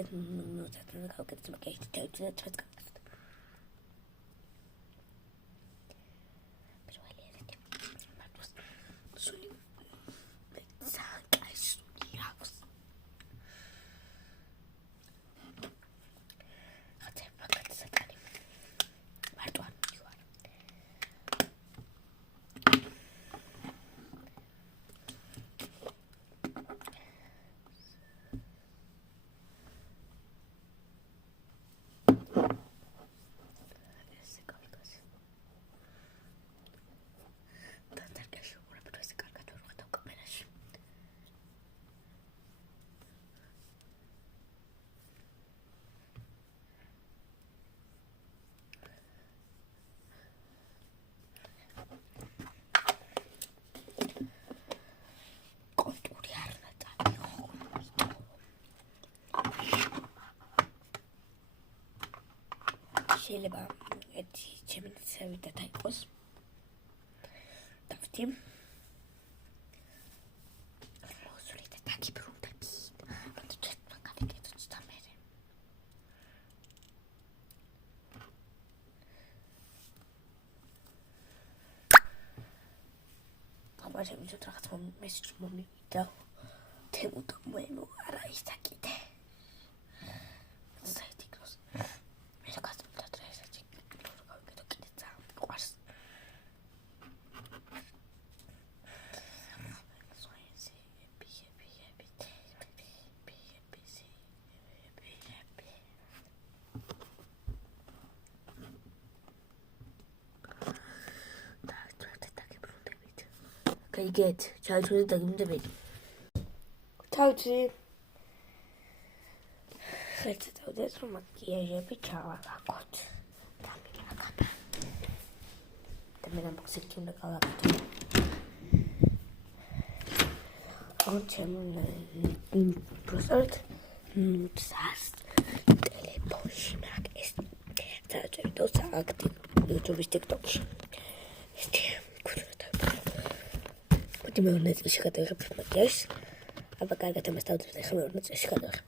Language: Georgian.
That no, that's how gets my case to tell you that's what's going on. But while it was so I stood house. I'll take my guts at any part one you are. შეიძლება ერთი ჩემი ცევით და იყოს დავთი მოსული და დაგიბრუნდები ანუ ჩვენ გავიგეთ და მე აბა შემიძლია რაღაც მესიჯი მომივიდა თემო და მე არა ისაკიდე Get child to the debate. Tauti. Let's do this from a key picture. The man box in the color. On Chairman Prosert, Sast, Teleposhmak is that those are active YouTube TikToks. მე უნდა წეში გადავიღებ მაგას. აბა კარგად ამას დავწერე, ხომ უნდა წეში გადავიღებ.